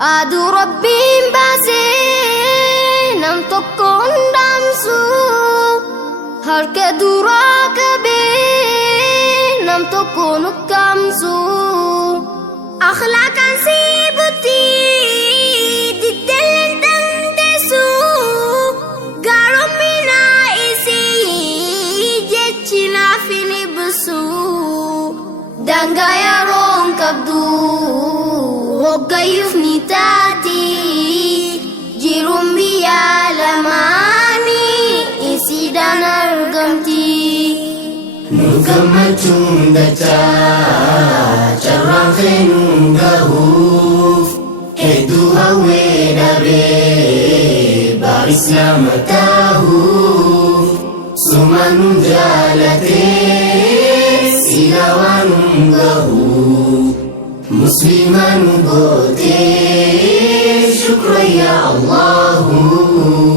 Adu Rabbiin baasee nam tokkoon dhaamsu, harka duraa qabee nam tokkoon ukkaamsu. Akhlaaqaan sii butti diddeelleen dandeessu, gaaromina isii jechi naaf hin ibsu. Daangaa yeroon qabdu hoggayuuf ni taati, jiruun biyya lamaanii isiidhaan argamti. Nuuf gammachuun dachaa carraan keenuun gahuuf, hedduu hawwee dhabee baar islaama ta'uuf. Sumaan nu jaalatee sila waan nu gahuuf, muslimaa nu gootee shukra yaa Allahu.